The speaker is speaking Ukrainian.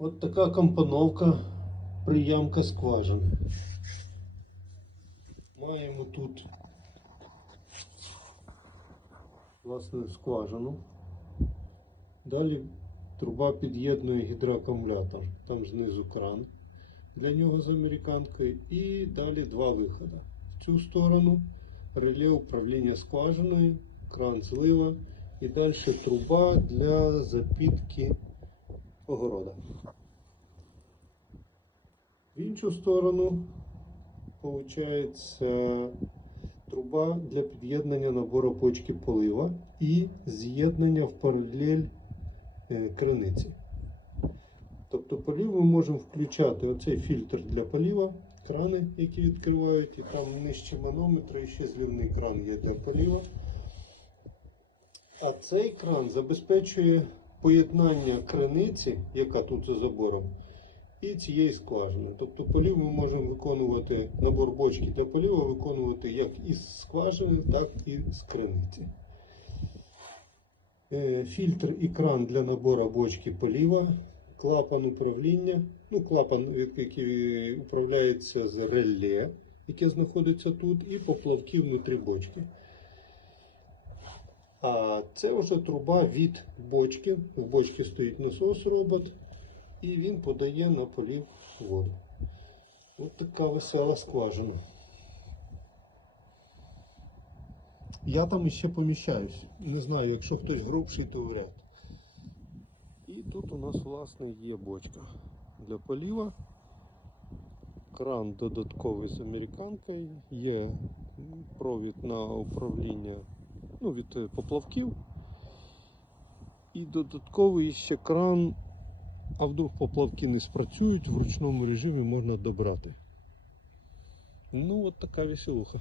От така компоновка приямка скважини. Маємо тут власне скважину. Далі труба під'єднує гідроакумулятор. Там знизу кран для нього з американкою. І далі два виходи. В цю сторону реле управління скважиною, кран злива і далі труба для запітки огорода. В іншу сторону виходить труба для під'єднання набору почки полива і з'єднання в паралель е, криниці. Тобто полив ми можемо включати оцей фільтр для полива, крани, які відкривають, і там нижче манометра і ще зливний кран є для полива. А цей кран забезпечує поєднання криниці, яка тут за забором, і цієї скважини. Тобто полів ми можемо виконувати, набор бочки для поліву виконувати як із скважини, так і з криниці. Е, Фільтр і кран для набору бочки поліва, клапан управління, ну, клапан, який управляється з реле, яке знаходиться тут, і поплавки внутрі бочки. А це вже труба від бочки. В бочці стоїть насос робот, і він подає на полів воду. Ось така весела скважина. Я там іще поміщаюсь. Не знаю, якщо хтось грубший, то вряд. І тут у нас, власне, є бочка для поліва. Кран додатковий з американкою, є провід на управління ну, від е, поплавків. І додатковий ще кран, а вдруг поплавки не спрацюють, в ручному режимі можна добрати. Ну, от така веселуха.